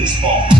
this ball.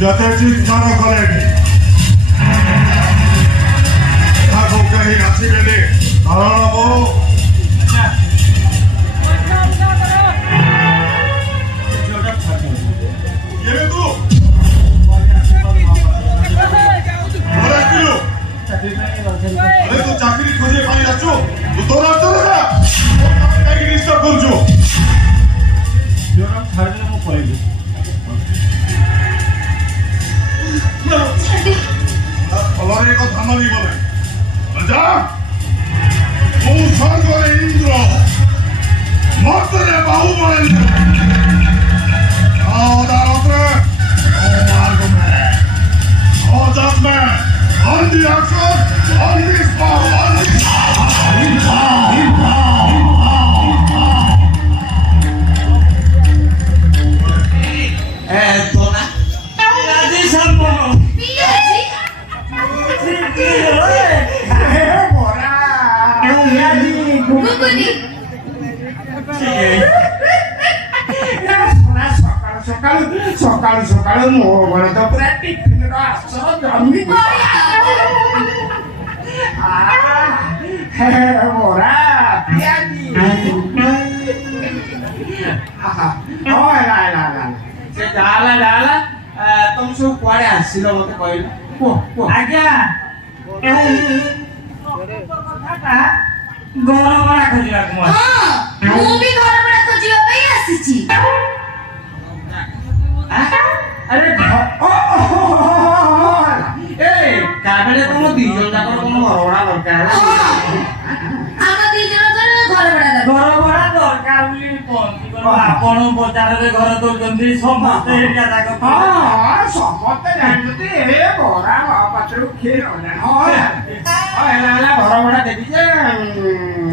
যথেষ্ট স্নান করেন কहीं আসিবেনি কারণ তু চাকরি খুঁজে পাই যাচ্ছ তু তোর আসতো না ডিস্টার্ব করছো ছাড়লে ମୁଁ କହିବି ফলরে কথা মানিব না যা ମୁଁ ସ୍ୱର୍ଗରେ ଇନ୍ଦ୍ର ମର୍ତ୍ତ୍ୟରେ ବାହୁବଳୀ ଅଦାଲତରେ no judgment on the action on this power on this Dona Raji Sampo Piyaji Bora Raji Guguni ସକାଳୁ ମୋ ଘରେ ତ ପୁରା ଟିଫିନର ଆସର ଜମି ବରା ପିଆଜି ହଁ ହେଲା ସେ ଯାହା ତମେ ସବୁ କୁଆଡେ ଆସିଲ ମତେ କହିଲ କୁହ ଆଜ୍ଞା ଘର ଭଡ଼ା ଖୋଜିବାକୁ ମୁଁ ହଁ ମୁଁ ବି ଘର ଭଡ଼ା ଖୋଜିବା ପାଇଁ ଆସିଛି ଆରେ କାବେଳେ ତମ ଦି ଜଣ ଯାକର କଣ ଘର ଭଡ଼ା ଦରକାର ଆମ ଦି ଜଣଙ୍କର ଘର ଭଡ଼ା ଦରକାର ଘର ଭଡ଼ା ଦରକାର ବୋଲି କହନ୍ତି ଆପଣ ବଜାରରେ ଘର ଦଉଛନ୍ତି ସମସ୍ତେ ଏରିଆ ଯାକ ସମସ୍ତେ ଜାଣିଛନ୍ତି ଏ ବରା ମୋ ପାଖରୁ କିଏ ହେଲା ଘର ଭଡ଼ା ଦେବି ଯେ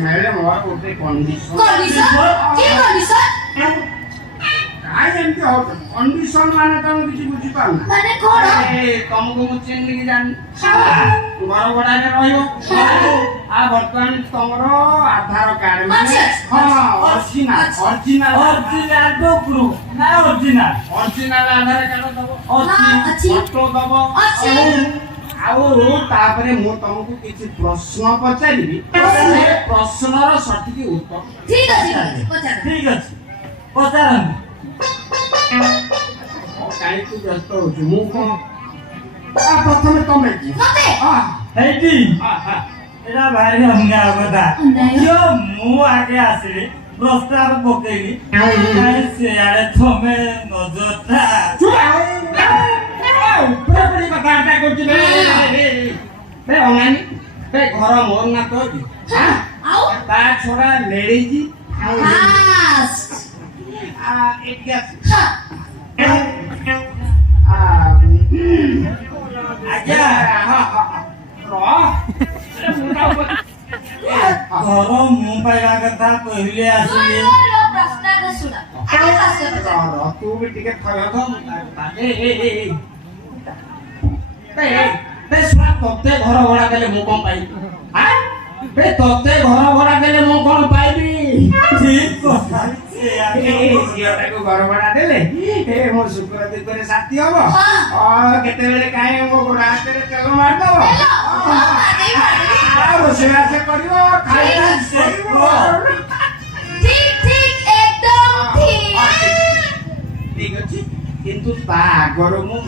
ହେଲେ ମୋର ଗୋଟେ କଣ୍ଡିସନ କି କଣ୍ଡିସନ କାହିଁ ଏମିତି ହଉଛ କଣ୍ଡିସନ ମାନେ ତମେ କିଛି ବୁଝିପାରୁନା ମାନେ କଣ ତମକୁ ମୁଁ ଚିହ୍ନିକି ଜାଣିନି ଘର ଭଡ଼ାରେ ରହିବ ଆଉ ବର୍ତ୍ତମାନ ତମର ଆଧାର କାର୍ଡ ମାନେ ଅରିଜିନାଲ ଆଧାର କାର୍ଡ ଦବ ଫଟୋ ଦବ ଆଉ ତାପରେ ମୁଁ ତମକୁ କିଛି ପ୍ରଶ୍ନ ପଚାରିବି ସେ ପ୍ରଶ୍ନର ସଠିକ ଉତ୍ତର ଠିକ ଅଛି ପଚାରନ୍ତୁ କାହିଁ ତୁ ବ୍ୟସ୍ତ ହଉଛୁ ମୁଁ କଣ ପ୍ରଥମେ ତମେ ହେଇଟି ଏଟା ଭାରି ଅଙ୍ଗା କଥା ମୁଁ ଆଗେ ଆସିଲି ପ୍ରସ୍ତାବ ପକେଇଲି ସିଆଡେ ତମେ ନଜରଟା କଥାବାର୍ତ୍ତା କରୁଛି ଅନାନି ଘର ମୋର ନା ତ ତା ଛଡା ଲେଡିଜି ଏଠି ଆସ ଆଜ୍ଞା ଘର ମୁଁ ପାଇବା କଥା କହିଲେ ଆସିଲି ତୁ ବି ଟିକେ ତତେ ଘର ଭଡ଼ା ଦେଲେ ମୁଁ କଣ ପାଇବି ତତେ ଘର ଭଡ଼ା ଦେଲେ ମୁଁ କଣ ପାଇବି ଠିକ କଥା ଝିଅଟାକୁ ଘର ଭଡ଼ା ଦେଲେ ମୋ ଶୁକ୍ର ଦିଗରେ ସାଥି ହବ କେତେବେଳେ କାହିଁ ମୋ ଗୋଡ ହାତରେ ତେଲ ମାରିଦବ ରୋଷେଇବାସ କରିବ ଖାଇବା ଠିକ ଅଛି କିନ୍ତୁ ତା ଆଗରୁ ମୁଁ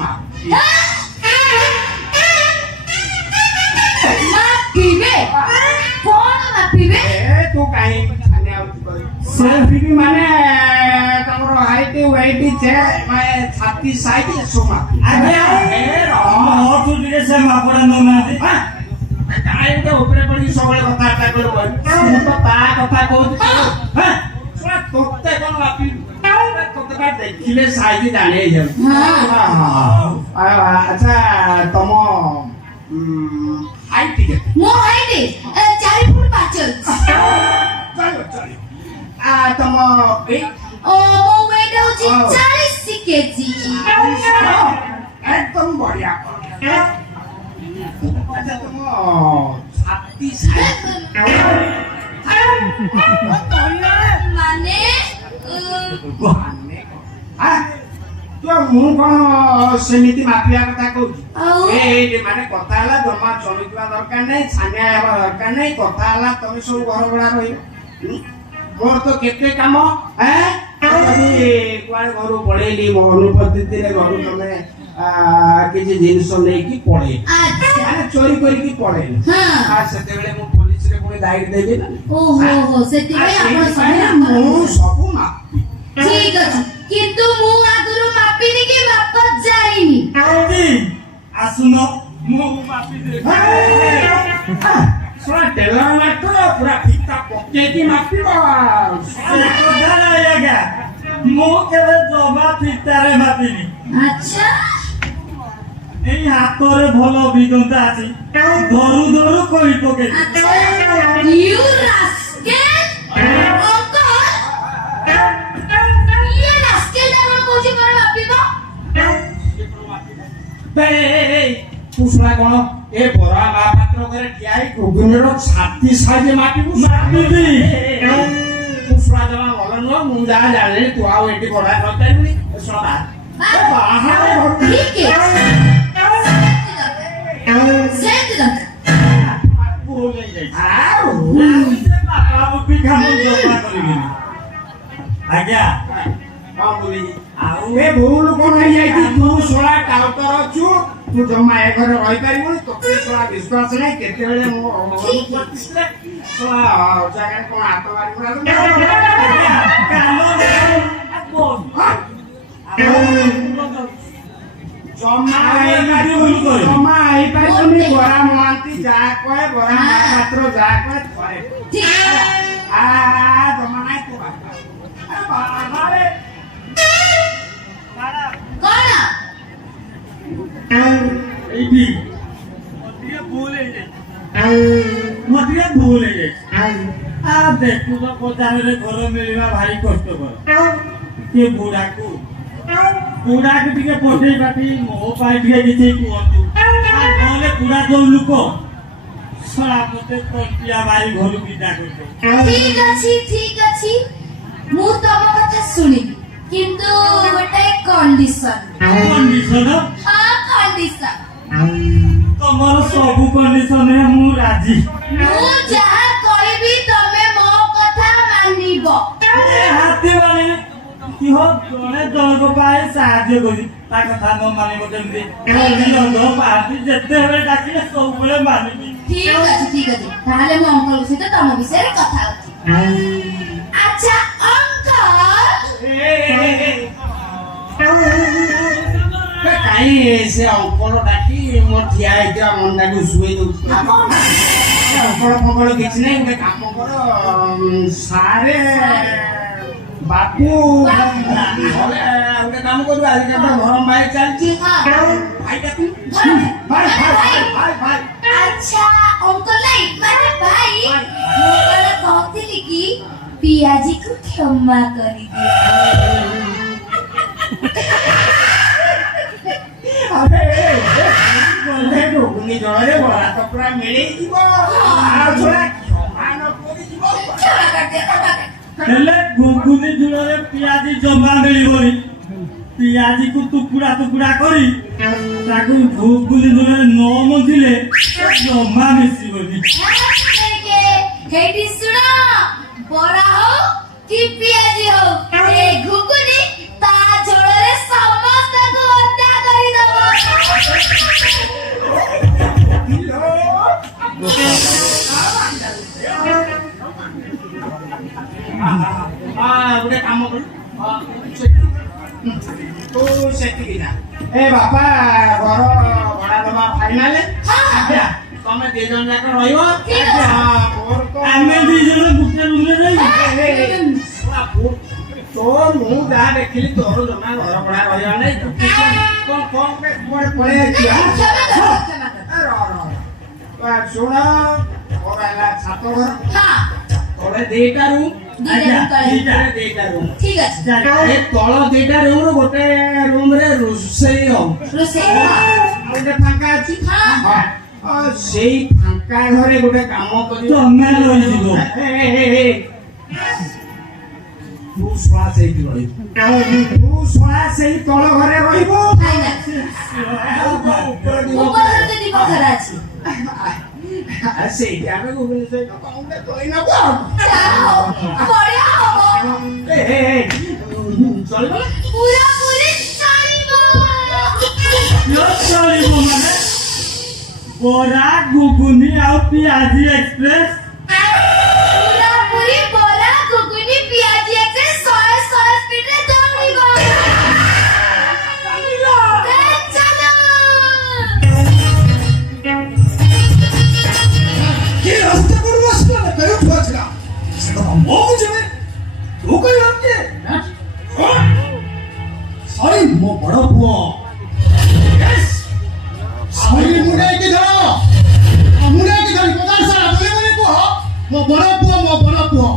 ତୁ କାହିଁ ମାନେ ତମର हाइट वेट चेक मैं 36 साइज सुमा ଆଜ୍ଞା ମୋ ତୁ ଟିକେ ସେ ମାପଟା ନଉନାହାନ୍ତି କାଇଁ ଗୋଟେ ଉପରେ ପଡି ସବୁବେଳେ କଥାବାର୍ତ୍ତା କରିବ ମୁଁ ତ ତା କଥା କହୁଛି ତୋତେ କଣ ମାପି ତୋତେ ବା ଦେଖିଲେ ସାଇଜ ଜାଣି ହେଇଯାଉଛି ଆଚ୍ଛା ତମ ହାଇଟ୍ କେତେ ମୋ ହାଇଟ୍ 4 ଫୁଟ 5 ଇଞ୍ଚ। ତମ ଓ ମୋ weight ହଉଛି 40 କେଜି। একদম বঢ়িয়া আচ্ছা তম ছাতি সাইজ ମାନେ ମୁଁ କଣ ସେମିତି ମାପିବା କଥା କହୁଛି ଆଉ? ମାନେ କଥା ହେଲା ଜମା ଚଳିଥିବା ଦରକାର ନାହିଁ ଛାନିଆ ହେବା ଦରକାର ନାହିଁ କଥା ହେଲା ତମେ ସବୁ ଘର ଭଡ଼ା ରହିବ ମୋର ତ କେତେ କାମ କୁଆଡେ ଘରୁ ପଳେଇଲି ମୋ ଅନୁପସ୍ଥିତିରେ ଘରୁ ତମେ କିଛି ଜିନିଷ ନେଇକି ପଳେଇଲି ମାନେ ଚୋରି କରିକି ପଳେଇଲି ସେତେବେଳେ ମୁଁ ପୋଲିସରେ ପୁଣି ଦାୟୀ ଦେବି ନା ଓହୋ ସେଥିପାଇଁ ଆପଣ ମୁଁ ସବୁ ମାପି ଠିକ ଅଛି କିନ୍ତୁ ମୁଁ ଆଗରୁ ମାପିନି କି ମାପ ଜାଣିନି ଆସୁନ ମୁଁ ମାପିଦେବି ଶୁଣ ଟେଲର ମାଷ୍ଟର ପୁରା ଫିତା ପକେଇକି ମାପିବ କଥା ନାହିଁ ଆଜ୍ଞା ମୁଁ କେବେ ଜମା ଫିତାରେ ମାପିନି ଆଚ୍ଛା ଏଇ ହାତରେ ଭଲ ଅଭିଜ୍ଞତା ଅଛି ଧରୁ ଧରୁ କହି ପକେଇ ଆଚ୍ଛା ୟୁ ରାସ୍କେଲ ଅଙ୍କଲ ଇଏ ରାସ୍କେଲ ଟା କଣ କହୁଛି ମୋର ମାପିବ ତୁ ଶୁଣା କଣ ଏ ବରା ମା ପାତ୍ର ଘରେ ଠିଆ ହେଇ ଗୁଗୁନିର ଛାତି ସାଇଜ ମାପିବୁ ମାପିବି ତୁ ଶୁଣା ଜମା ଭଲ ନୁହଁ ମୁଁ ଯାହା ଜାଣିଲି ତୁ ଆଉ ଏଠି ବଢା କରିପାରିବୁନି ଶୁଣା ବାହାରେ ଠିକ ସେମିତି ଦରକାର ଭୁଲ ହେଇଯାଇଛି ଆଉ ମାପାମୁପି କାମ ଜମା କରିବିନି ଆଜ୍ଞା କଣ ବୋଲିବି ଆଉ ଏ ଭୁଲ କଣ ହେଇଯାଇଛି ତୁ ଶୁଣା ଟାଉଟର ଅଛୁ ତୁ ଜମା ଏ ଘରେ ରହିପାରିବୁନି ତୋତେ ଶୁଣା ବିଶ୍ୱାସ ନାହିଁ କେତେବେଳେ ମୋ ପ୍ରତିଷ୍ଠା ଶୁଣା ଜାଗାରେ କଣ ହାତ ଜମା ହେଇପାରିବନି ବରା ମହାନ୍ତି ଯାହା କହେ ବରା ମାତ୍ର ଯାହା କହେ ଥରେ ଜମା ନାହିଁ ତୁ ବାହାରେ କଣ ଏଇଠି ଟିକେ ଭୁଲ ହେଇଯାଇଛି ଦେଖୁଛ ବଜାରରେ ଘର ମିଳିବା ଭାରି କଷ୍ଟକର ସେ ବୁଢାକୁ ଟିକେ ପଠେଇ ପାଠି ମୋ ପାଇଁ ଟିକେ କିଛି କୁହନ୍ତୁ ନହେଲେ ବୁଢା ଯୋଉ ଲୋକ ଶଳା ମତେ ତଣ୍ଟିଆ ଭାଇ ଘରୁ ବିଦା କରୁଛ ଠିକ ଅଛି ମୁଁ ତମ କଥା ଶୁଣିବି କିନ୍ତୁ ଗୋଟେ କଣ୍ଡିସନ କଣ୍ଡିସନ ତମର ସବୁ କଣ୍ଡିସନରେ ମୁଁ ରାଜି ମୁଁ ଯାହା କହିବି ତମେ ମୋ କଥା ମାନିବ ହାତୀ ମାନେ ଜଣେ ଜଣଙ୍କ ପାଇଁ ସାହାଯ୍ୟ କରି ତା କଥା ନ ମାନିବ କେମିତି ପାର୍ଟି ଯେତେବେଳେ ଡାକିଲେ ସବୁବେଳେ ମାନିବି ଠିକ ଅଛି ତାହେଲେ ମୁଁ ଅଙ୍କଲ ସହିତ ତମ ବିଷୟରେ କଥା ହଉଛି ଆଚ୍ଛା ଅଙ୍କଲ କାହିଁ ସେ ଅଙ୍କଳ ଡାକି ମୋ ଠିଆ ହେଇଥିବା ମନଟାକୁ ଶୁଏଇ ଦଉଛି ଅଙ୍କଳ ଫଙ୍କଳ କିଛି ନାହିଁ ଗୋଟେ କାମ କର ସାରେ ବାପୁ ଗୋଟେ କାମ କରିବୁ ଆଜିକାଲି ତ ଗରମ ଭାଇ ଚାଲିଛି ଭାଇ ଡାକୁନି ଭାଇ ଆଚ୍ଛା ଅଙ୍କଲ ନାଇଁ ମାନେ ଭାଇ ମୁଁ କଣ କହୁଥିଲି କି ପିଆଜିକୁ କ୍ଷମା କରିଦିଅ ଘୁଗୁନି ଜଳରେ ବରା ତ ପୁରା ମିଳେଇଯିବ ଆଉ ଛଡ଼ା କ୍ଷମା ନ କରିଯିବ ହେଲେ ଘୁଗୁନି ଝୁଳରେ ପିଆଜି ଜମା ମିଳିବନି ପିଆଜିକୁ ଟୁକୁଡ଼ା କରି ତାକୁ ଘୁଗୁନି ଝୁଳରେ ନ ମନ୍ଥିଲେ ଜମା ମିଶିବନି ହେଇଟି ଶୁଣ ବରା ହଉ କି ପିଆଜି ହଉ ଏ ଘୁଗୁନି ତା ଝୋଳରେ ସମସ୍ତଙ୍କୁ ହତ୍ୟା କରିଦବ ଗୋଟେ କାମ କରୁ ତୁ ସେଠିକି ଯା ଏ ବାପା ଘର ଭଡ଼ା ଦବା ଫାଇନାଲ ଆଜ୍ଞା ତମେ ଦି ଜଣ ଯାକ ରହିବ ଆଜ୍ଞା ମୋର ତ ଆମେ ଦି ଜଣ ଗୋଟେ ରୁମରେ ରହିବୁ ତୋ ମୁଁ ଯାହା ଦେଖିଲି ତୋର ଜମା ଘର ଭଡ଼ା ରହିବା ନାହିଁ ତୁ କଣ କୁଆଡେ ପଳେଇ ଶୁଣ ମୋର ହେଲା ଛାତ ଘର ତଳେ ଦିଟା ରୁମ୍ ଦିଟା ରୁମ୍ ঠিক আছে ଏ ତଳ ଦିଟା ରୁମ୍ ରୁ ଗୋଟେ ରୁମ୍ ରେ ରୋଷେଇ ହବ ରୋଷେଇ ଗୋଟେ ଫାଙ୍କା ଅଛି ସେଇ ଫାଙ୍କା ଘରେ ଗୋଟେ କାମ କରିବ ତମେ ରହିଯିବ ତୁ ଶୁଆ ସେଇଠି ରହିବୁ ତୁ ଶୁଆ ସେଇ ତଳ ଘରେ ରହିବୁ ফাইনাল উপরে তো দিব করা আছে ସେଇଠି ଆମେ ଭୁବନେଶ୍ୱର ତୋଳି ନବୁ যাও বড়িয়া হবো ଚଳିବ পুরা পুরি চলিব ଚଳିବ ମାନେ ବରା ଘୁଗୁନି ଆଉ ପିଆଜି ଏକ୍ସପ୍ରେସ পুরা পুরি বড়া ঘুগনি পেঁয়াজি আছে 100 স্পিডে দৌড়িব চলো কি রাস্তা করবো আসলে না কেউ ঠোয়াছে না সেটা মো বুঝবে তু কই ভাবছে সরি মো বড় পুଅ সরি মুড়াই কি ধর মুড়াই কি ধর পদার সারা বলে বলে কুহ মো বড় পুଅ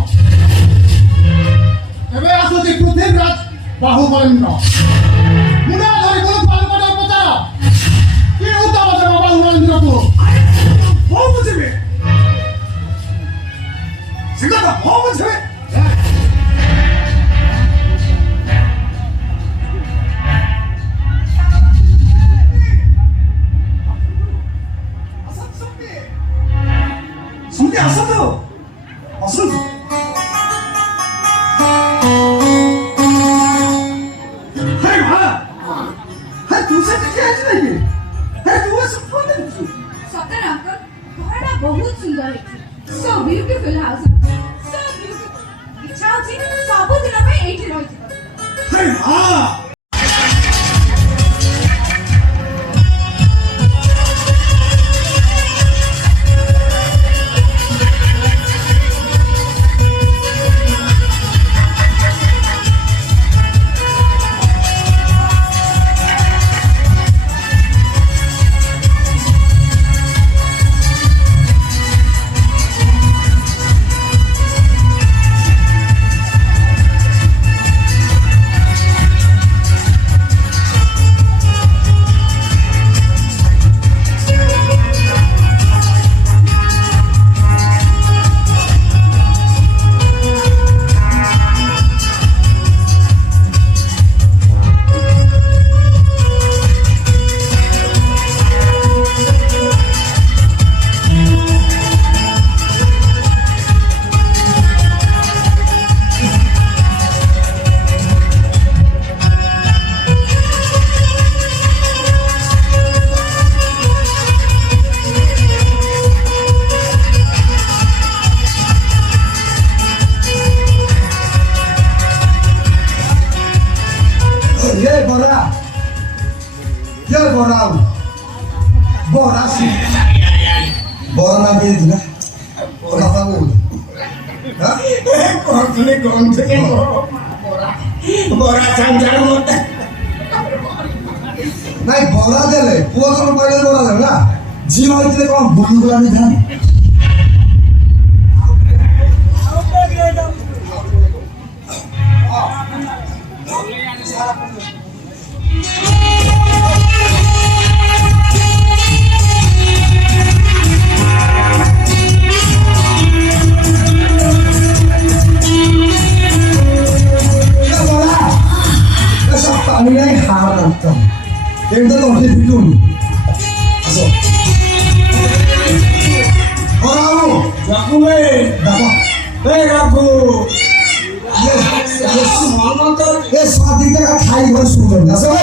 ଏବେ ଆସୁଛି ପୃଥିବୀରାଜ ବାହୁବଳେନ୍ଦ୍ର ମୁଣ୍ଡା ଧରି କୋଉ ପାଲକଟ ପଚାର କି ଉତ୍ତର ଦେବ ବାହୁବଳେନ୍ଦ୍ରକୁ କଣ ବୁଝିବେ ସେ କଥା କଣ ବୁଝିବେ ସମିତି ଆସନ୍ତୁ ଆସନ୍ତୁ ହେ ମା ହେ ତୁ ସେ ଟିକେ ଆସି ନାଇଁ ହେ ତୁ ସେ ଫୋନ ଦେଖୁଛୁ ସତରେ ଅଙ୍କଲ ଘରଟା ବହୁତ ସୁନ୍ଦର ହେଇଛି so beautiful house so beautiful ଇଚ୍ଛା ହଉଛି ସବୁଦିନ ପାଇଁ ଏଇଠି ରହିଯିବ ହେ ମା bora sih bora lagi itu lah bora tahu କହୁଥିଲି କହୁଥିଲି ବରା ଚାଞ୍ଚାର ମତେ ନାଇଁ ବରା ଦେଲେ ପୁଅ କଣ କହିଲେ ବରା ଦେଲେ ନା ଝିଅ ହେଇଥିଲେ କଣ ବୁଲୁ ବୁଲାନି ଥାନ୍ତି Ini haram kan, yang itu orang di film, asal. Orang, aku dapat, aku, yes, mama tu, saat ini kan Thai bahasa sudah, asal.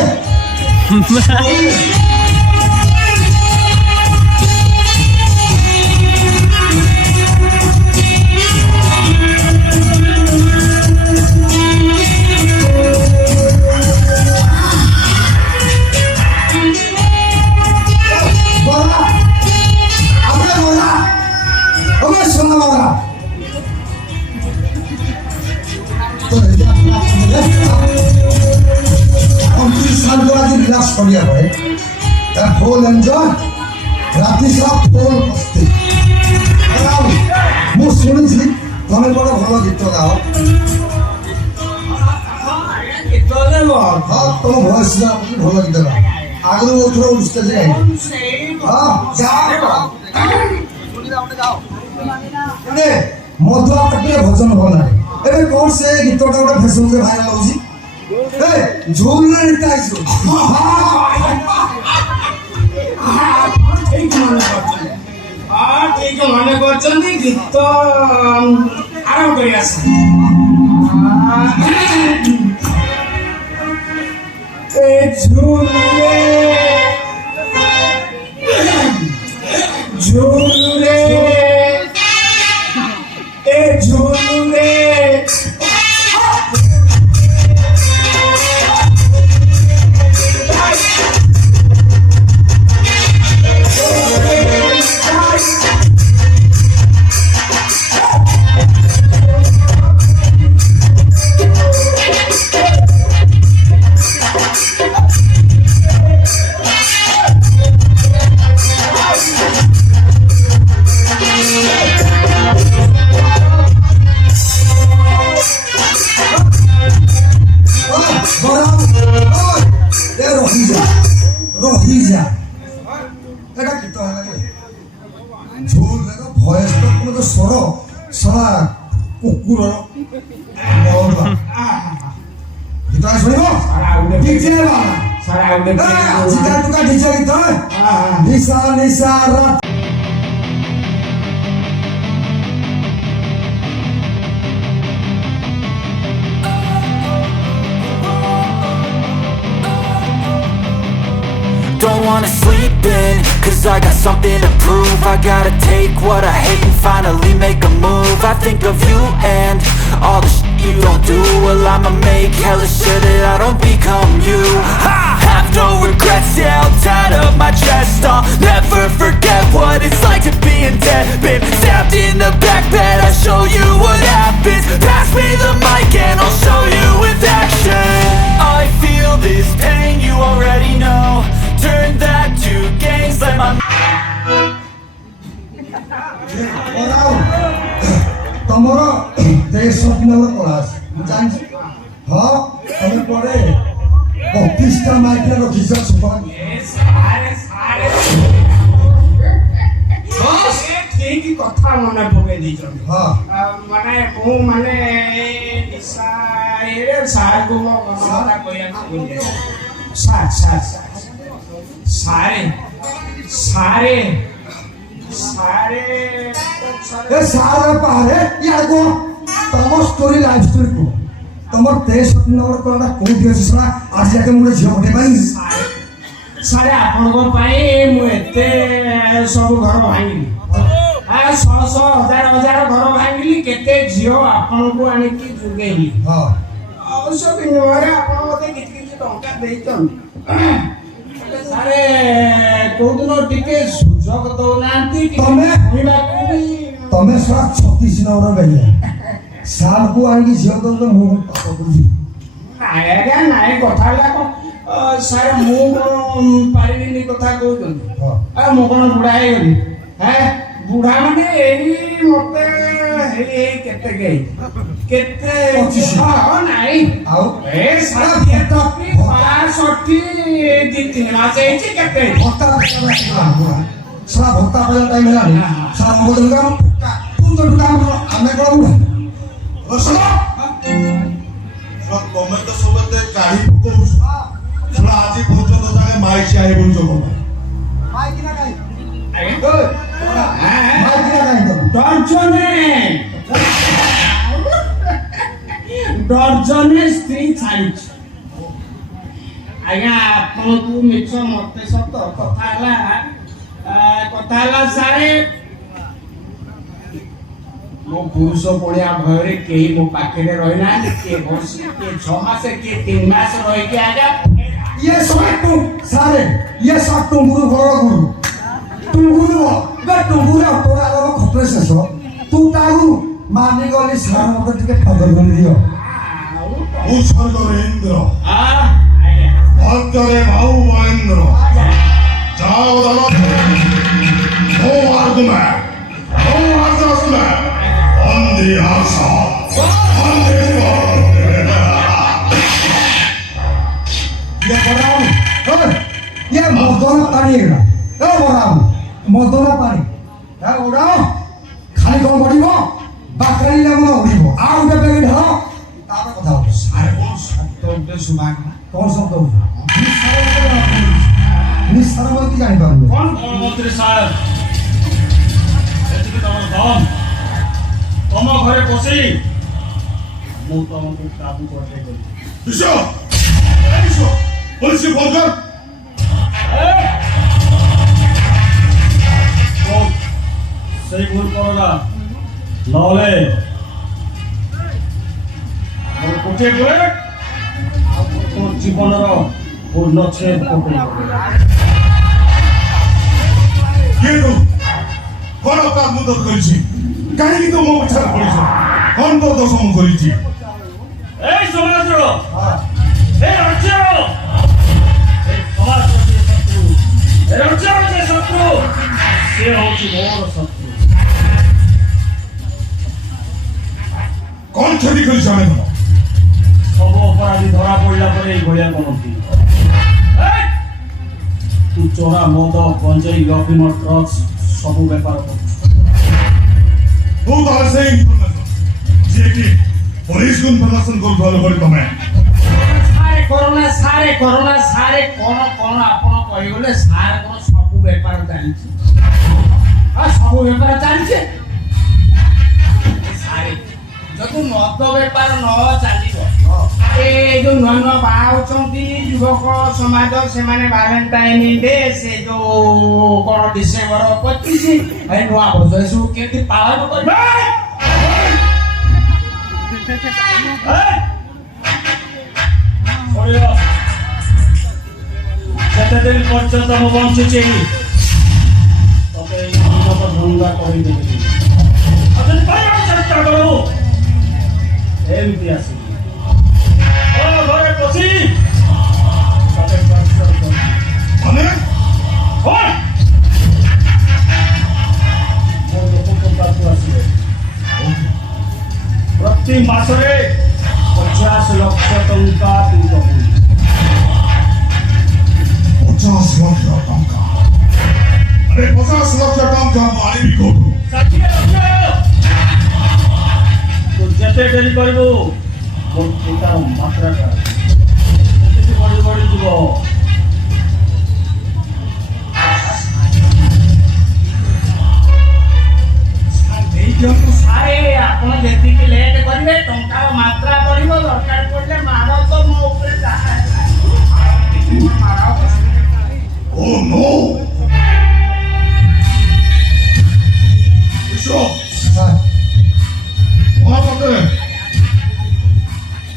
तो साल को आज रिलैक्स करिया भाई फुल एंजॉय राति सारा फुल मस्ती ମୁଁ ଶୁଣିଛି ତମେ ବଡ଼ ଭଲ ଗୀତ ଗାଅ ହଁ ତମ ଭଏସ୍ ଭଲ ଗୀତ ଗାଅ ଆଗରୁ ଏଥର ଷ୍ଟେଜ୍ ଗାଇ ହଁ ମଧୁଆ ପାଟିରେ ଭଜନ ଭଲ ନାହିଁ ଏବେ କ'ଣ ସେ ଗୀତଟା ଗୋଟେ ଫେସବୁକ୍ରେ ଭାଇରାଲ ହେଉଛି ଝୁଲରେ ଗୀତ ଆଇଛୁ ठीक मन कर गीत आरंभ कर झूले ରହିଯା ଏଟା ଗୀତ ହେଲା କି ଝୋଲ ଭଏସ୍ ତ ତୁମେ ସ୍ୱର ସାରା କୁକୁର ଗୀତ ଶୁଣିବ ଡିଜେ ଆଜିକା ଟୁକା ଡିଜେ ଗୀତ ନିଶା ନିଶା ରାତ Don't wanna sleep in, cause I got something to prove. I gotta take what I hate and finally make a move. I think of you and all the shit you don't do. Well, I'ma make hella sure that I don't become you. I have no regrets, yeah, I'll tie up my chest. I'll never forget what it's like to be in debt. Been stabbed in the back bed, I'll show you what happens. Pass me the mic and I'll show you with action. I feel this pain, you already know. Turn that to gains, let my ତମର ଦେଶ ସ୍ୱପ୍ନର କଳା ଅଛି ମୁଁ ଜାଣିଛି ହଁ ତମେ ପରେ 25ଟା ମାଇକ୍ରେ ରଖିଛ ठीक कथा मन पकई दीचन हाँ माने मु माने निशा एरे सार को ममता कोया बोले सारे ए सारे पारे यार को तम स्टोरी लाइफ स्टोरी को तमर देश स्वप्नर कळा कोठी अछि सला आज जाके मुळे झियो उठे पाई सारे आपण को पाई मु एते सब घर भांगिली आ 100 हजार घर भांगिली केते झियो आपण को आनी की जुगेली हां अवश्य बिनवारे आपण मते किछि टंका देइतन सारे कोदिनो टिके सुजोग दउनांती तमे सरा 36 नवर बेलिया साल को आनी झियो तो मु पाप बुझी नायगा नाय कथा ला को सारे मु पारिनी कथा कहउछन आ मु कोन बुढा हे गली हैं बुढा माने एई मते हे केते गई केते हां नाई आउ ए सारा केते 65 दी 3 मास हेची केते भत्ता सारा भत्ता पे टाइम होला सारा मो दुर्गा तुम तो काम हमें को रसला तमे तो सबते काढी पकोस छला आजी पहुंचो तो जाके माइक चाहे बोलजो माइक ना काई माइक ना काई डर्जने स्त्री छाड़ी आज्ञा आपन को मिछ मते सत कथा सारे मो पुरुष पड़िया भयरे केही मो पाखरे रहिना के वर्ष के 6 मास के 3 मास रहि के आगा ये सब सारे ये सब गुरु बड़ गुरु तू गुरु बे तू गुरु तोरा खतरे शेष तू तागु मानी गली सार मते टिके खबर बन दियो ଉତ୍ସର୍ଗରେ ଇନ୍ଦ୍ର ଆଜ୍ଞା ଭକ୍ତରେ ଭାଉ ମହେନ୍ଦ୍ର ଯାଅ ଦଳ ମୋ ଆର୍ଗୁମେ ମୋ ଆଦର୍ଶମେ ଅନ୍ଧି ଆଶା ଅନ୍ଧି ये बराऊ ये मदना पानी है ए बराऊ मदना पानी ए उड़ाओ खाली कोन पड़िबो बाकरी ले मन उड़िबो आ उडे बेगे ढ तापर कथा हो ଆରେ କଣ ଶବ୍ଦ ଗୋଟେ ଶୁଭା ଗଲା कौन शब्द निस्सार बोल की जानि पारबो କଣ ମନ୍ତ୍ରୀ ସାହେବ ଏତିକି ତମର ଧନ ତମ ଘରେ ପଶି ମୁଁ ତମକୁ କାବୁ ପଠେଇ ଦେବି ବିଶ୍ୱ ବିଶ୍ୱ ପୋଲିସ ଫୋନ କର ସେଇ ଭୁଲ କରନା ନହେଲେ ମୋର ଗୋଟିଏ ପରେ ଆଉ ତୋ ଜୀବନର ପୂର୍ଣ୍ଣଚ୍ଛେଦ କରିଦେବି କିଏ ତୁ କଣ ଅପରାଧ ମୁଁ ତୋର କରିଛି କାହିଁକି ତୁ ମୋ ପଛରେ ପଡ଼ିଛ କଣ ତୋ ଦୋଷ ମୁଁ କରିଛି এই সমাজর এই রাজ্যর এই সমাজর যে শত্রু এই রাজ্যর যে শত্রু সে হচ্ছে মোর শত্রু କଣ କ୍ଷତି କରିଛ ଆମେ ତମ সব অপরাধী ধরা পড়লা পরে এই ভଳିଆ করନ୍ତି তু চোরা মদ গঞ্জেই অফিম ড্রଗ୍ସ ସବୁ ବେପାର କରୁଛୁ ତୁ ତାହେଲେ ସେଇ ଇନଫର୍ମେସନ ଯିଏକି ପୋଲିସକୁ ଇନଫର୍ମେସନ କରୁଥିଲ ବୋଲି ତମେ ସାରେ କଣ ଆପଣ କହିଗଲେ ସାରେ କଣ ସବୁ ବେପାର ଚାଲିଛି ସବୁ ବେପାର ଚାଲିଛି ସାରେ ଯଦି ମଦ ବେପାର ନ ଚାଲିବ ଏ ଯୋଉ ନୂଆ ନୂଆ ବାହା ହଉଛନ୍ତି ଯୁବକ ସମାଜ ସେମାନେ ଭାଲେଣ୍ଟାଇନ ଡେ ସେ ଯୋଉ କଣ ଡିସେମ୍ବର 25 ଏ ନୂଆ ବର୍ଷ ଏସବୁ କେମିତି ପାଳନ କରିବେ ଯେତେଦିନ ପର୍ଯ୍ୟନ୍ତ ମୁଁ ବଞ୍ଚୁଛି ତତେ ଏଇ ମନକୁ ଭଙ୍ଗା କରିଦେବି ଆଉ ଯଦି ପାଇବାକୁ ଚେଷ୍ଟା କରୁ ଏମିତି ଆସିବି ଘରେ ପଶି ତତେ ଟର୍ଚର କରିବି ମାନେ ମୋ ଲୋକଙ୍କ ପାଖକୁ ଆସିବେ ପ୍ରତି ମାସରେ 50 ଲକ୍ଷ ଟଙ୍କା ଦେବ 50 ଲକ୍ଷ ଟଙ୍କା ଆରେ 50 ଲକ୍ଷ ଟଙ୍କା ମୁଁ ଆଣିବି କୋଉଠୁ 60 ଲକ୍ଷ ତୁ ଯେତେ ଡେରି କରିବୁ ମୋ ପିତାର ମାତ୍ରାଟା ସେତିକି ବଢ଼ିଯିବ ଦେଇଦିଅନ୍ତୁ ସାରେ ଆପଣ ଯେତିକି ଲେଟ୍ କରିବେ ଟଙ୍କାର ମାତ୍ରା ବଢିବ ଦରକାର ପଡ଼ିଲେ ମାର ତ ମୋ ଉପରେ ଯାହା ମାର ଓ ନୋ ବିଶ୍ୱ ମୋ ପାଖରେ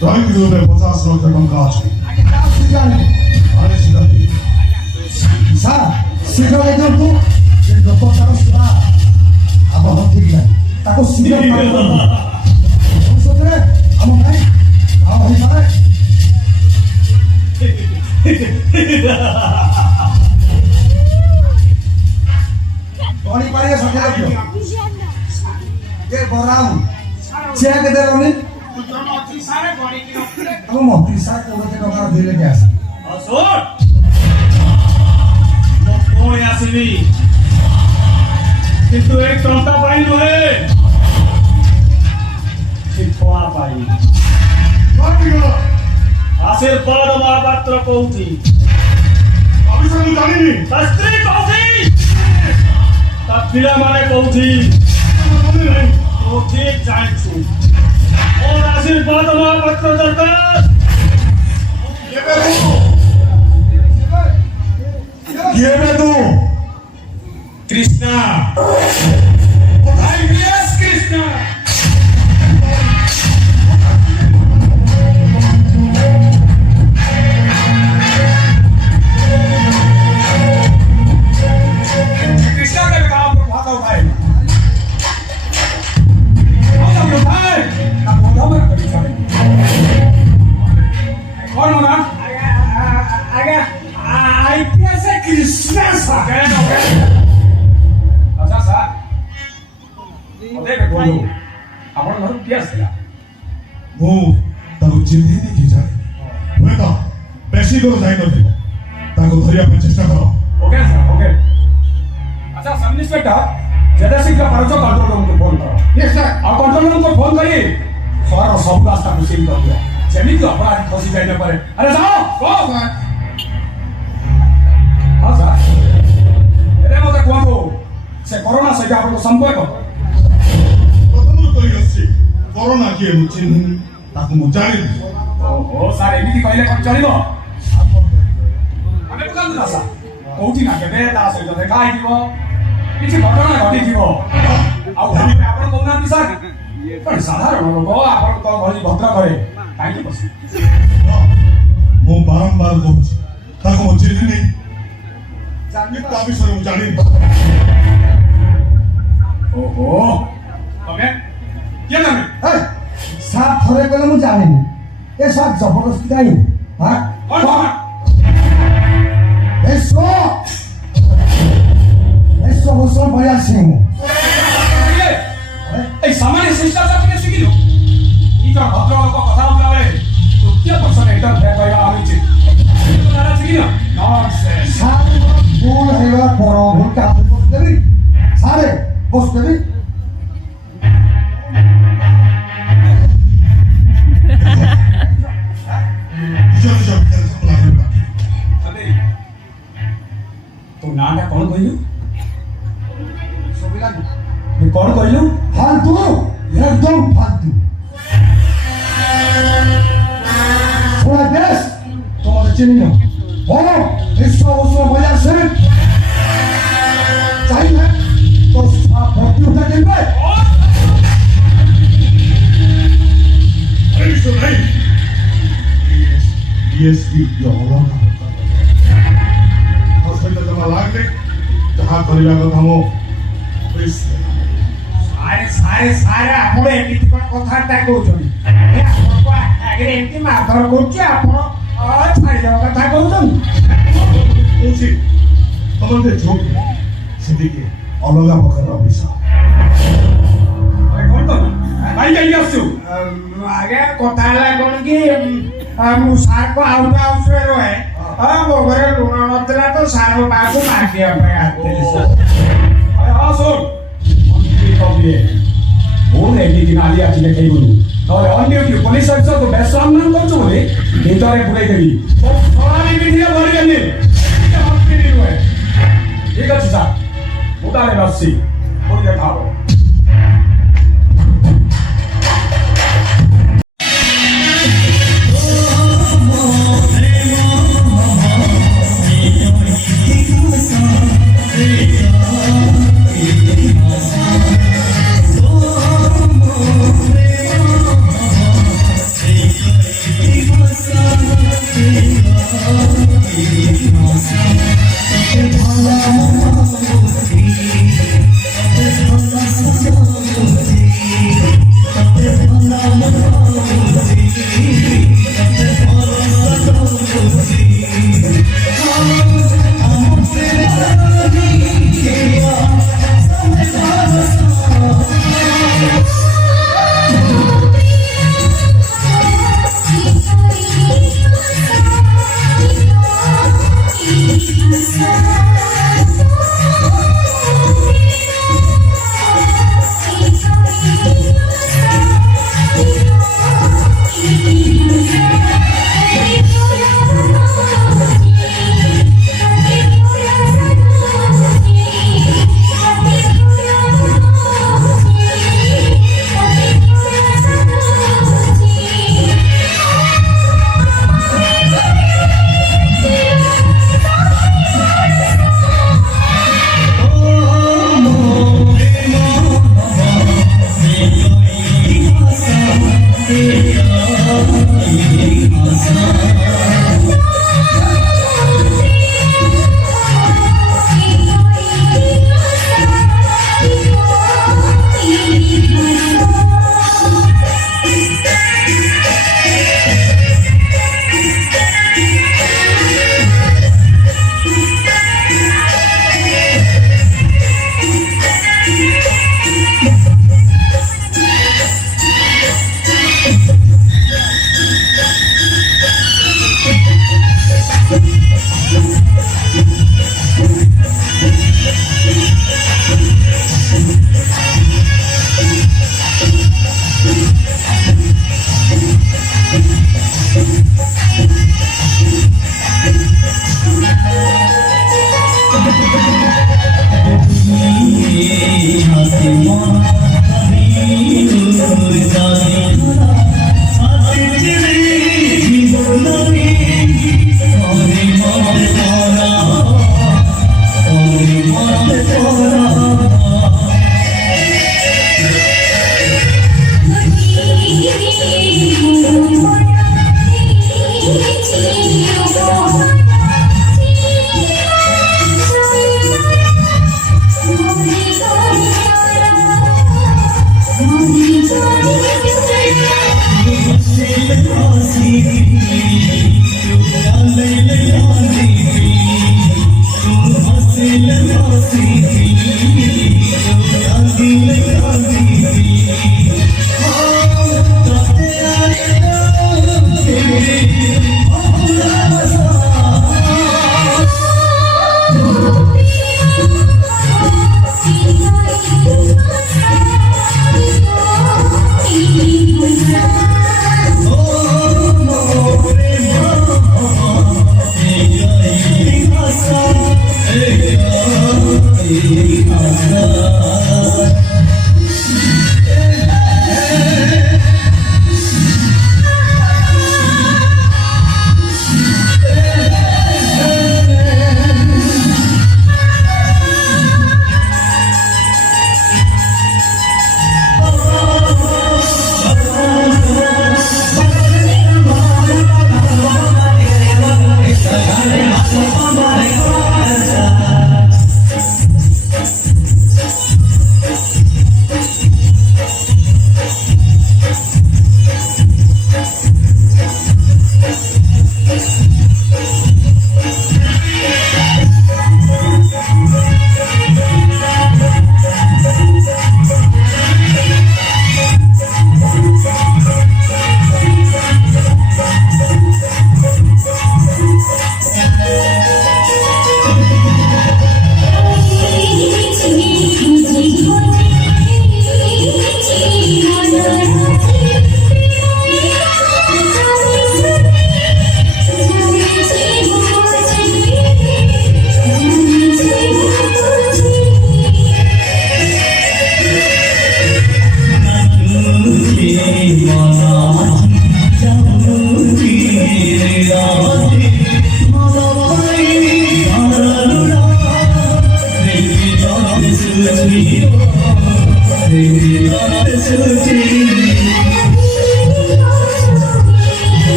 ଡ୍ରଇଂ ରୁମ୍ରେ 50 ଲକ୍ଷ ଟଙ୍କା ଅଛି ଆରେ ସିଧାନ୍ତି ସାର୍ ଶୀଘ୍ର ହେଇଯାନ୍ତୁ ସେ ଲୋକଟାର ସେବା ଆପଣ ଠିକ ନାହିଁ ତାକୁ ଶୀଘ୍ର ଭବିଷ୍ୟତରେ ଆମ ପାଇଁ ଆଉ ହେଇପାରେ ଗଣିପାରିବେ 60 ଲକ୍ଷ ଏ ବରାଉ ଚେକ୍ ଦେଲନି ସାରେ ଗଣିକି ରଖିଲେ ଆମ ମନ୍ତ୍ରୀ ସାର୍ କୋଡ଼ିଏ ଟଙ୍କା ଦେଲେ କି ଆସି ଶୁଣ ମୁଁ ପୁଣି ଆସିବି କିନ୍ତୁ ଏ ଟଙ୍କା ପାଇଁ ନୁହେଁ ଠିକଣା ପାଇଁ ଆଶୀର୍ବାଦ ମହାପାତ୍ର କହୁଛି ଅଫିସର ମୁଁ ଜାଣିନି ତା ସ୍ତ୍ରୀ କହୁଛି ତା ପିଲାମାନେ କହୁଛି ତୁ ଠିକ ଜାଣିଛୁ ମୋର ଆଶୀର୍ବାଦ ମହାପାତ୍ର ଦରକାର କିଏ ବେ ତୁ କୃଷ୍ଣା କୃଷ୍ଣ कृष्णा के काम पर भागा उठाए उठाए ना बोला मैं कभी छोड़े ଚିହ୍ନି ଦେଖି ଯାଏ ହୁଏତ ବେଶୀ ଦୂର ଯାଇନଥିବ ତାକୁ ଧରିବା ପାଇଁ ଚେଷ୍ଟା କର ओके सर ओके अच्छा सब इंस्पेक्टर जैसे शीघ्र पारो कंट्रोल रूम को फोन करो यस सर और कंट्रोल रूम को फोन करी सर सब रास्ता को सील कर दिया जेमिति अपराधी फंसी जाए न पारे अरे जाओ गो सर हां सर एरे मते कहतो से कोरोना सहित आपको संपर्क ପ୍ରଥମରୁ କହି ଆସିଛି କରୋନା କିଏ ମୁଁ ଚିହ୍ନିନି ତାକୁ ମୁଁ ଜାଣିନି ओहो सर एमिति कहले कोन चलिबो ଆମେ ତ କାନ୍ଦୁ ଦାସା କୋଉଠି ନା କେବେ ତା ସହିତ ଦେଖା ହେଇଥିବ କିଛି ଘଟଣା ଘଟିଥିବ ଆଉ ଆମେ ଆପଣ କହୁନାହାନ୍ତି ସାର୍ पण ସାଧାରଣ ଲୋକ ଆପଣଙ୍କ ଭଳି ଭଦ୍ର ଘରେ କାହିଁକି ବସି ମୁଁ ବାରମ୍ବାର କହୁଛି ତାକୁ ମୁଁ ଚିହ୍ନିନି କିନ୍ତୁ ତା ବିଷୟରେ ମୁଁ ଜାଣିନି ଓହୋ ତମେ କିଏ ତମେ ଏ ସାର୍ ଥରେ କହିଲେ ମୁଁ ଜାଣିନି ଏ ସାର୍ ଜବରଦସ୍ତି କାହିଁ ହଁ କଣ କଣ ଏସୋ ଭୂଷଣ ବଳିଆ ସିଂ এই সামান্য শিষ্টাচার থেকে শিখিল এই যে ভদ্রলোক কথা বলতে হবে তৃতীয় পর্ষদ একদম ফের কইবা আমি উচিত তারা শিখিল ননসেন্স ସାର୍ ଭୁଲ ହେଇଗଲା ପର ଭୁଲ କାହାକୁ ବସିଦେବି ସାରେ ବସିଦେବି ନିଜ ନିଜ ଭିତରେ ଝଗଡ଼ା କରିବା अरे तू नाटा कौन कहलु ଶୁଭିଲାନି तू कौन कहलु फालतू एकदम फालतू थोड़ा बेस तो मत चिन्ह बोलो विश्व भूषण बलिया सिंह चाहिए तो साफ भर्ती उठा देंगे अरे विश्व नहीं डीएसपी ଅଲଗା ମୋ ସହିତ ଜମା ଲାଗେ ଯାହା କରିବା କଥା ମୁଁ ସାରେ ସାରେ ସାରେ ଆପଣ ଏମିତି କ'ଣ କଥାବାର୍ତ୍ତା କରୁଛନ୍ତି ଆପଣଙ୍କ ଆଗରେ ଏମିତି ମାରଧର କରୁଛି ଆପଣ ଛାଡ଼ିଦେବା କଥା କହୁଛନ୍ତି କହୁଛି ତମର ଯେ ଝୋକ ସେତିକି ଅଲଗା ପ୍ରକାର ବିଷୟ अरे कौन कहलु भाई कहीं आसु ଆଜ୍ଞା କଥା ହେଲା କ'ଣ କି ମୁଁ ସାର୍ଙ୍କ ଆଉଟ ହାଉସ୍ରେ ରହେ ମୋ ଘରେ ଲୁଣ ନଥିଲା ତ ସାର୍ଙ୍କ ପାଖକୁ ମାଗିବା ପାଇଁ ଆସିଥିଲି अरे हां सुन मंत्री कबिए बोल एमिति नाली आछि देखैबुनु तोरे अन्य कि पुलिस अफिसर को बेसम्मान करछु बोले ভিতরে পুরাই দেবি সব সরাবি বিধিয়ে ভরি দেবি হস্তি দিই রয়ে ঠিক আছে স্যার মুদারে বাসি বলি দেখাবো Thank you.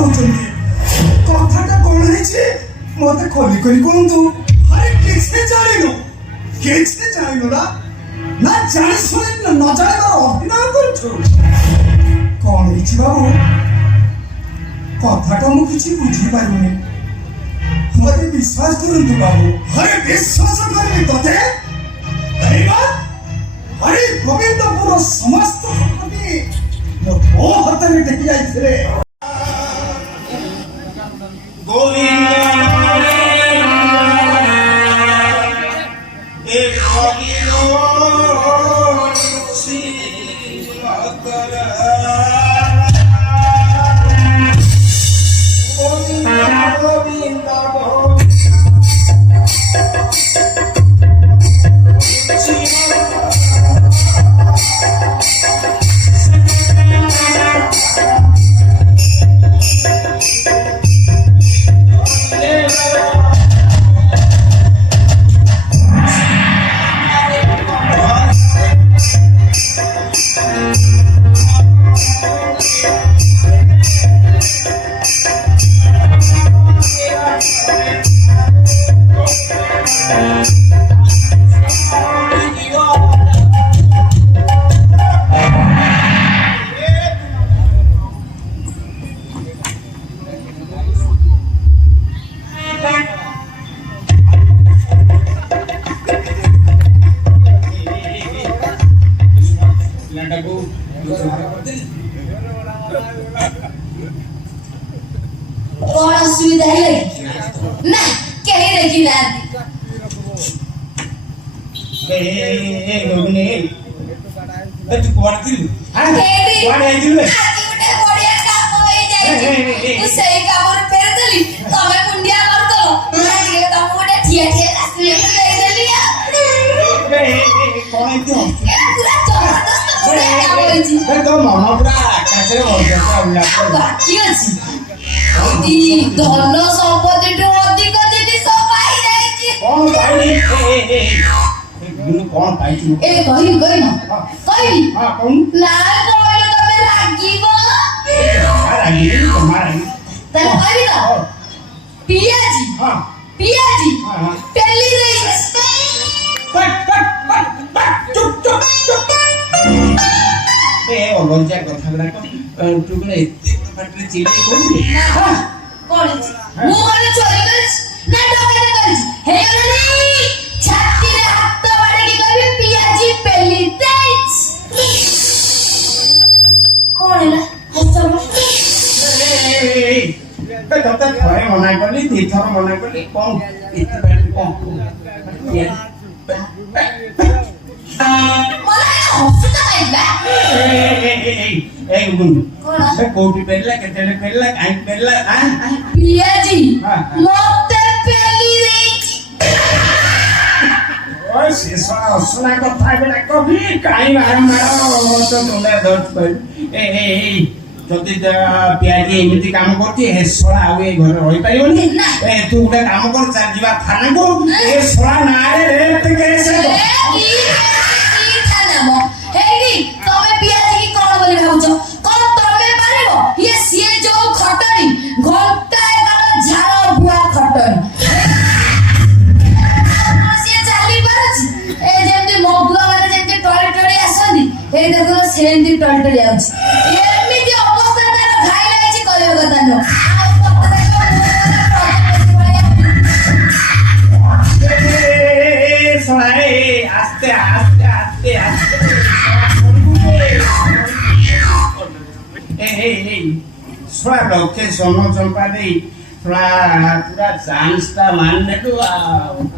ହଉଛନ୍ତି କଥାଟା କଣ ହେଇଛି ମତେ ଖୋଲି କରି କୁହନ୍ତୁ। ଆରେ କିଛି ଜାଣିନୁ ନା ଜାଣି ଶୁଣି ନ ଜାଣିବାର ଅଭିନୟ କରୁଛୁ। କଣ ହେଇଛି ବାବୁ କଥାଟା ମୁଁ କିଛି ବୁଝିପାରିନି। ମତେ ବିଶ୍ୱାସ କରନ୍ତୁ ବାବୁ। ଆରେ ବିଶ୍ୱାସ କରିବି ତତେ ଆରେ ଗୋବିନ୍ଦପୁର ସମସ୍ତ ସମ୍ପତ୍ତି ମୋ ହାତରେ ଟେକି ଯାଇଥିଲେ। कौन असुविधा है ना कहीं देखी ना तू कोण दिलू हां कोण आहे दिलू आजी उठे बढ़िया काम होई जाई तू सही काम रे फेर देली तमे मुंडिया कर दो लागे तम उठे ठिया ठिया रास्ते ले देली कोण आहे तू पूरा जबरदस्त पूरा काम होई छी तो मामा पूरा काचरे बोलता उला बाकी अछि ती धन संपत्ति तो अधिक जिनिस पाई जाई छी कोण पाई कोण पाई ए कहि ना कहि हां कोण ना कोइले तमे लागिबो मारागी तने कहि ना पियाजी हां हां पेली रे चुप ए ओलंजा कथा गुडा तू गुडा एते पाटरे चिड़ी कोनी हां कोन मु कोन चोरी करछ ना डकायत करछ हे गनी छाती रे हाथ बाड़े की कभी पियाजी पेली देछ कोन है हस्तर तो डॉक्टर थोड़े मना करली तीन थोड़ा मना करली कौन इतने बैठ कौन ये मला हॉस्पिटल आइला ए गुन कोण से कोटी पेरला केतेले पेरला काई पेरला पियाजी हां मते पेली देछ ओए शेषा सुना कथा बेटा कभी काई मारो तो मुंडा दर्द कर ए যদি পিয়াজি এমিতি কাম করছি হে সোলা আউ এই ঘরে রই পাইবনি এ তু গোটে কাম কর চাল ଯିବା থানাକୁ এ সোলা নারে রেট কেসে কি থানামো হেই তুমি পিয়াজি কি কোন বলি ভাবছো কোন তুমি পারিবো ইয়ে সিয়ে जो খটনি ঘন্টা এগারো ঝাড় বুয়া খটনি সিয়ে চালি পারছি এ যেমতি মগুয়া মানে যেমতি টলি টলি আসନ୍ତି এই দেখো সেমতি টলি টলি আউছি এমিতি অবস্থা তার ঘাই লাগছি কইও কথা ন সোলা আস্তে আস্তে আস্তে আস্তে সোলা লোকে সোনো চম্পা দেই সোলা পুরা চান্সটা মাননে তো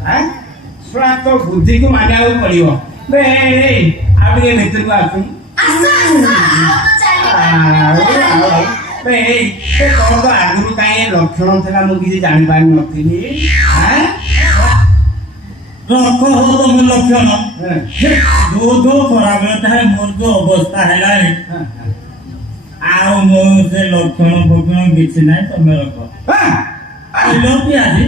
হ্যাঁ সোলা তো বুদ্ধিକୁ ମାନିବାକୁ ପଡିବ ବେ ଆଉ ଟିକେ ଭିତରକୁ ଆସୁ ତୋର ତ ଆଗରୁ କାହିଁ ଲକ୍ଷଣ ଥିଲା ମୁଁ କିଛି ଜାଣିପାରି ନଥିଲି ରଖ ତମ ଲକ୍ଷଣ ଯୋଉ ଖରାବେଳେ ତାହା ମୋର ଯୋଉ ଅବସ୍ଥା ହେଲାଣି ଆଉ ମୋ ସେ ଲକ୍ଷଣ ଫକ୍ଷଣ କିଛି ନାହିଁ ତମେ ରଖ ପିଆଜି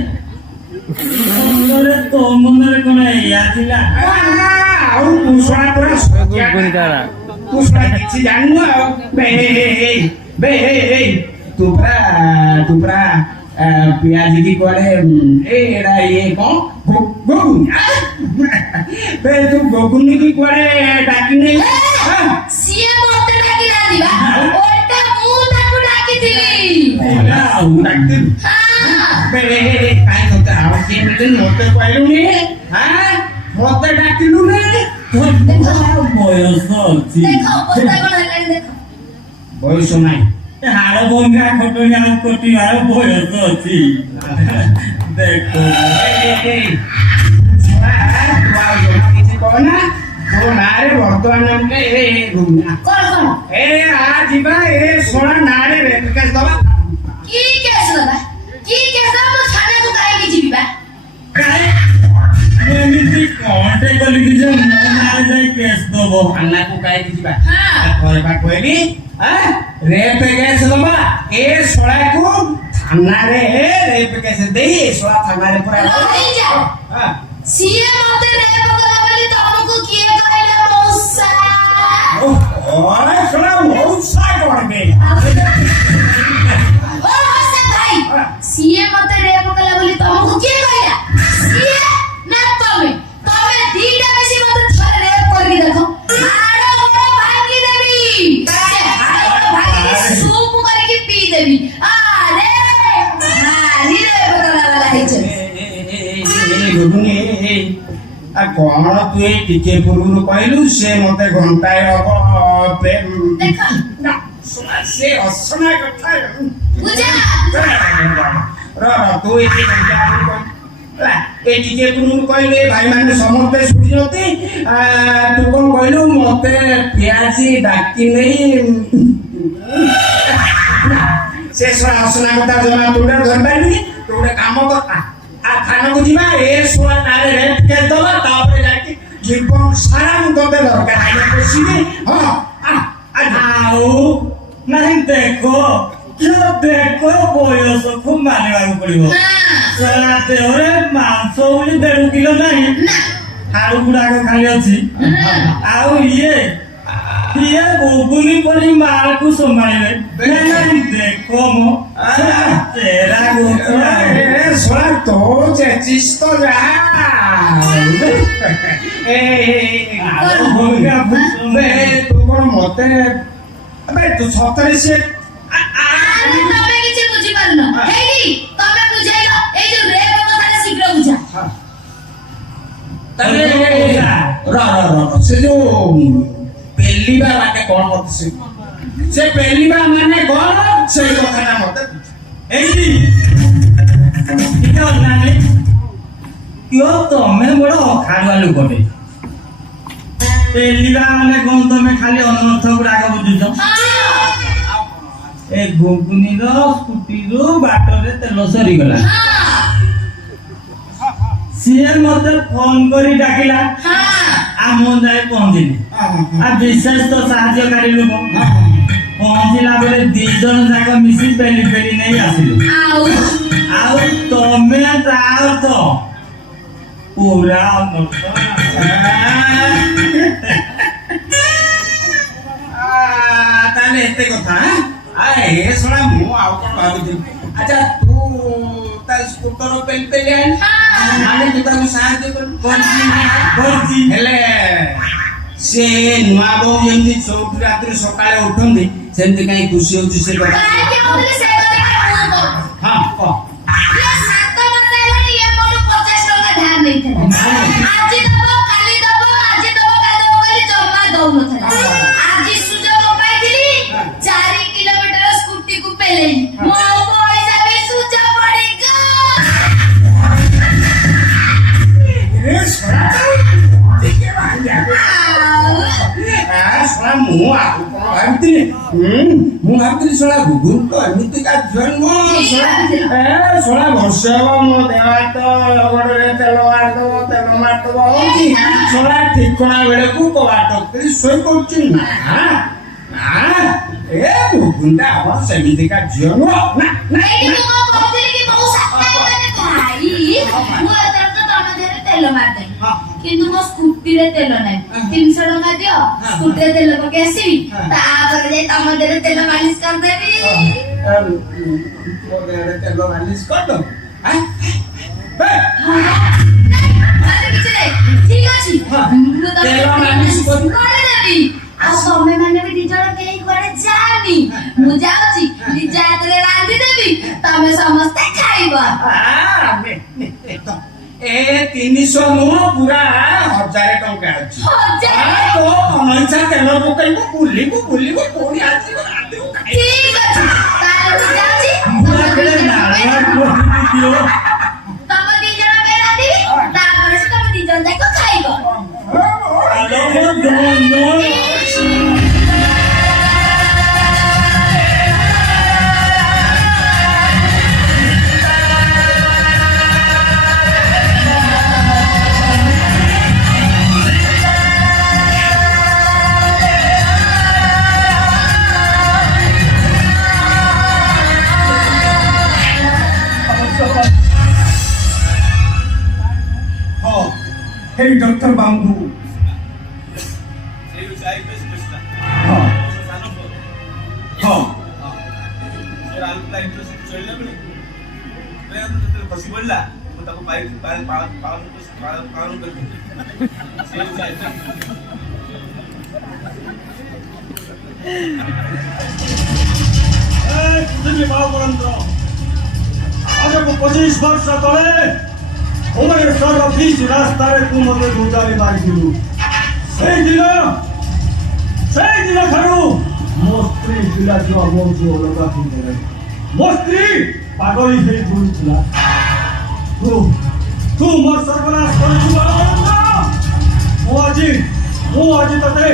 ତୋ ମନରେ କଣ ଏଇଆ ଥିଲା ଆଉ କୁଶଳା ପୁରା ତୁ ଶୁଣା କିଛି ଜାଣିନୁ ଆଉ ବେ तू पूरा पियाजी की कोड़े एड़ा ये कौन गोगुन बे तू गोगुन की कोड़े डाकी नहीं ସିଏ ମତେ ଡାକି ନାହାନ୍ତି ବା ଓଲଟା ମୁଁ ତାକୁ ଡାକିଥିଲି एड़ा डाकी ହଁ बे काई होता है के मिले मोते कहलु नी हां मोते डाकिलु ने ବୟସ ଅଛି ଦେଖ ଅବସ୍ଥା କଣ ହେଲାଣି ଦେଖ ବୟସ ନାହିଁ ହାଡ଼ ଭଙ୍ଗା ଖଟଣି ଆଉ କଟିବାର ବୟସ ଅଛି ଦେଖ କିଛି କହନା ତୋ ନାଁରେ ବର୍ତ୍ତମାନ କଣ କଣ ଏ ଆ ଯିବା ଏ ଶୁଣା ନାଁରେ ରେପକେସ୍ ଦବା କି କେସ୍ ଦବା ମୁଁ ଥାନାକୁ କାହିଁକି ଯିବି ବା ଏମିତି କଣଟେ କଲି କି ଯେ ମୋ ନାଁରେ ଯାଇ କେସ୍ ଦବ ଥାନାକୁ କାହିଁକି ଯିବା ହଁ ଘରେ ବା କହିଲି ରେପ୍ କେସ୍ ଦବା ଏ ଶଳାକୁ ଥାନାରେ ରେପ୍ କେସ୍ ଦେଇ ଏ ଶଳା ଥାନାରେ ପୁରା ରହିଯା ହଁ ସିଏ ମତେ ରେପ କଲା ବୋଲି ତମକୁ କିଏ କହିଲା ମଉସା ଓରେ ଶଳା ମଉସା କରିବେ ଓ ହସେ ଭାଇ ସିଏ ମତେ ରେପ କଲା ବୋଲି ତମକୁ କିଏ କହିଲା ସିଏ ନା ତମେ ଦିଟା ମିଶି ମତେ ଥରେ ରେପ କରିକି ଦେଖ ହାଡ଼ ଗୋଡ଼ ଭାଙ୍ଗି ଦେବି ସେ ହାଡ଼ ଗୋଡ଼ ଭାଙ୍ଗି ସୁପ କରିକି ପିଇ ଦେବି ଆରେ ଭାରି ରେପ କଲା ବାଲା ହେଇଛ କଣ ତୁ ଏଇ ଟିକେ ପୂର୍ବରୁ କହିଲୁ ସେ ମତେ ଘଣ୍ଟାଏ ହବ ଦେଖ ସେ ଅସନା କଥା ବୁଝା ତୁ ଏ ଟିକେ ପୂର୍ବରୁ କହିଲୁ ଏ ଭାଇମାନେ ସମସ୍ତେ ଶୁଣିଛନ୍ତି ତୁ କଣ କହିଲୁ ମତେ ପିଆଜି ଡାକି ନେଇ ସେ ଅସନା କଥା ଜମା ତୁ ଧରିପାରିବୁନି ତୁ ଗୋଟେ କାମ କର ଥାନାକୁ ଯିବା ଏ ଶୁଆ ନାଁରେ ରେପ୍ କେସ୍ ଦବା ତାପରେ ଯାଇକି ଜୀବନ ସାରା ମୁଁ ତତେ ଦରକାର ଆଇନା ବସିବି ହଁ ଆଉ ନାହିଁ ଦେଖ ବୟସକୁ ମାନିବାକୁ ପଡିବ ଦେହରେ ମାଂସ ବୋଲି 1.5 କିଲୋ ନାହିଁ ହାଡୁ ଗୁଡାକ ଖାଲି ଅଛି ଆଉ ଇଏ ଗୁଗୁନି ପରି ମାଲକୁ ସମ୍ଭାଳିବେ ଦେଖ ମୋ ତେରା ଶଳା ତୋ ଚେଚିସ୍ ତ ଯାହା ତୁ କଣ ମତେ ତୁ ସତରେ ସେ ତମେ କିଛି ବୁଝିପାରୁନ ହେଇନି ତମେ ବୁଝାଇଲ ଏଇ ଯୋଉ ରେପ କଥାଟା ଶୀଘ୍ର ବୁଝା ସେ ଯୋଉ ପେଲିବା ମାନେ କଣ ମତେ ସେ ପେଲିବା ମାନେ କଣ ସେଇ କଥାଟା ମତେ ଏଇଠି ଟିକେ ଅନାନି ତମେ ବଡ ଅଖାଡୁଆ ଲୋକଟେ ପେଲିବା ମାନେ କଣ ତମେ ଖାଲି ଅନର୍ଥ ଗୁଡାକ ବୁଝୁଛ ଏ ଗୁଗୁନିର ସ୍କୁଟିରୁ ବାଟରେ ତେଲ ସରିଗଲା ସିଏ ମତେ ଫୋନ କରି ଡାକିଲା ମୁଁ ଯାଇ ପହଞ୍ଚିଲି ବିଶେଷ ତ ସାହାଯ୍ୟକାରୀ ଲୋକ ପହଞ୍ଚିଲା ବେଳେ 2 ଜଣ ଯାକ ମିଶି ପେଲି ନେଇ ଆସିଲୁ ଆଉ ତମେ ଯାଅ ତ ପୁରା ତାହେଲେ ଏତେ କଥା ଏ ଶୁଣା ମୁଁ ଆଉ କଣ ଭାବୁଥିଲି ଆଚ୍ଛା ତୁ ତା ସ୍କୁଟର ପେଲି ଆମେ ତୁ ତାକୁ ସାହାଯ୍ୟ କରୁଛି ହେଲେ ସେ ନୂଆ ବୋଉ ଯେମିତି 4 ରାତିରେ ସକାଳେ ଉଠନ୍ତି ସେମିତି କାହିଁ ଖୁସି ହଉଛି ସେ କଥା ହଁ କହ ଆଜି ଦବ କାଲି ଦବ ଆଜି ଦବ କାଲି ଦବ ବୋଲି ଜମା ଦଉନଥିଲା ଆଜି ସୁଯୋଗ ପାଇଥିଲି 4 କିଲୋମିଟର ସ୍କୁଟିକୁ ପେଲେଇ ମୋ ପଇସା ବି ସୁଯୋଗ ପଡିଗଲା ମୁଁ ଆଉ କଣ ଭାବିଥିଲି ଶଳା ଗୁଗୁଲ ତ ଏମିତିକା ଝିଅ ନୁହଁ ଶଳା ବର୍ଷେ ହବ ମୋ ଦେହ ହାତ ଗୋଡରେ ତେଲ ମାରିଦବ ହଉଛି ଶଳା ଠିକଣା ବେଳକୁ କବାଟ କରି ଶୋଇ ପଡୁଛି ନା ଏ ଗୁଗୁଲଟା ଆମର ସେମିତିକା ଝିଅ ନୁହଁ ନା ଏଇଠି ମୁଁ କଣ କହୁଥିଲି କି ବହୁ ସାତ ଭାଇ ମୁଁ ଏଥରକ ତମ ଦେହରେ ତେଲ ମାରିଦେବି କିନ୍ତୁ ମୋ ସ୍କୁଟିରେ ତେଲ ନାହିଁ 300 ଟଙ୍କା ଦିଅ ସ୍କୁଟିରେ ତେଲ ପକେଇ ଆସିବି ତାପରେ ଯାଇ ତମ ଦେହରେ ତେଲ ମାଲିସ କରିଦେବି ମୋ ଦେହରେ ତେଲ ମାଲିସ କରିଦବ ଆରେ କିଛି ନାହିଁ ଠିକ ଅଛି ମୁଁ ତେଲ ମାଲିସ କରି- କରିଦେବି ଆଉ ତମେ ମାନେ ବି ଦି ଜଣ କେହି କୁଆଡେ ଯାଆନି ମୁଁ ଯାଉଛି ନିଜ ହାତରେ ରାନ୍ଧିଦେବି ତମେ ସମସ୍ତେ ଖାଇବ ଏ 300 ନୁହଁ ପୁରା 1000 ଟଙ୍କା ଅଛି। ହଜାରେ? ତ ମନଇଚ୍ଛା ତେଲ ପକେଇବୁ ବୁଲିବୁ କୋଉଠି ଆସିବୁ ରାନ୍ଧିବୁ ଖାଇବୁ। ଠିକ ଅଛି ତାହେଲେ ମୁଁ ଯାଉଛି ପୁରା ବେଳେ ନାଳୁଆ କୋଠି ଦିଅ ତମ ଦି ଜଣ ପାଇଁ ରାନ୍ଧିବି ତାପରେ ସେ ତମେ ଦି ଜଣ ଯାକ ଖାଇବ ଆଲୋ ମୋ ଧନ Hey, Dr. Bambu. हाँ हाँ ଖସି ପଡିଲା ମୁଁ ତାକୁ ପାଳନ କରିବି ଆଗକୁ 25 ବର୍ଷ ତଳେ ଭୁବନେଶ୍ୱର ବିଚ୍ ରାସ୍ତାରେ ତୁ ମୋତେ ଗୁଜାରି ମାରିଥିଲୁ ସେଇଦିନ ଠାରୁ ମୋ ସ୍ତ୍ରୀ ପିଲାଛୁଆ ବହୁତ ଅଲଗା ହେଇଗଲେ ମୋ ସ୍ତ୍ରୀ ପାଗଳି ହେଇ ବୁଲୁଥିଲା ତୁ ମୋ ସର୍ବନାଶ କରିଛୁ ମୁଁ ଆଜି ତତେ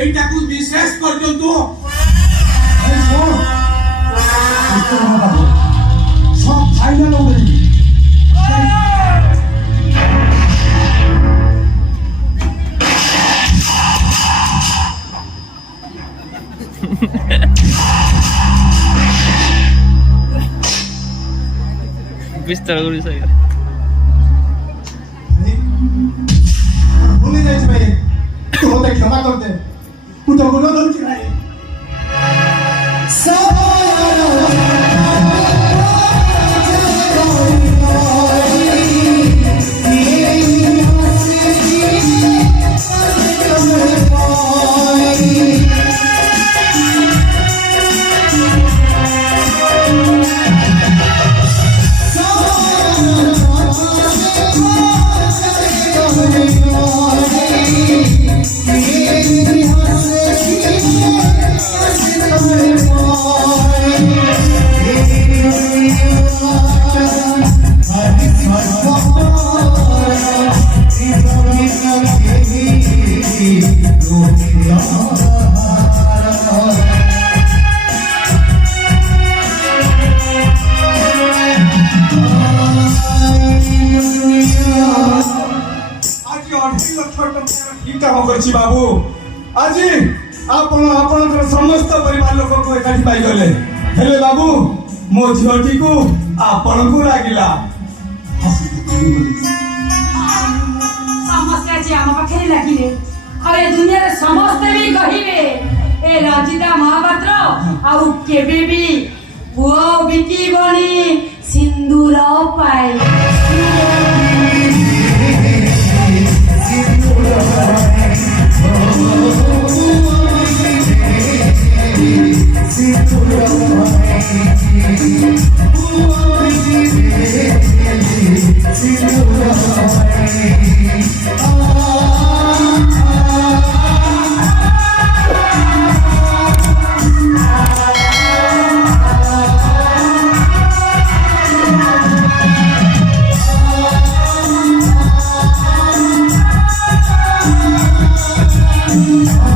এইটাକୁ ବିଶେଷ କରିଦିଅନ୍ତୁ। সব ফাইনাল ওড়ি বিস্তার করি স্যার ভুলে যাইছি ভাই তুই ওদের ক্ষমা কর দে তুই তো গুলো ধরছি ভাই ବାବୁ ଆଜି ଆପଣଙ୍କର ସମସ୍ତ ପରିବାର ଲୋକଙ୍କୁ ଏକାଠି ପାଇଗଲେ ହେଲେ ବାବୁ ମୋ ଝିଅଟିକୁ ଆପଣଙ୍କୁ ଲାଗିଲା ସମସ୍ତେ ଆଜି ଆମ ପାଖରେ ଲାଗିଲେ ଆଉ ଏ ଦୁନିଆରେ ସମସ୍ତେ ବି କହିବେ ଏ ରଜିତା ମହାପାତ୍ର ଆଉ କେବେ ବି ପୁଅ ବିକିବନି ସିନ୍ଦୁର ପାଇ Oh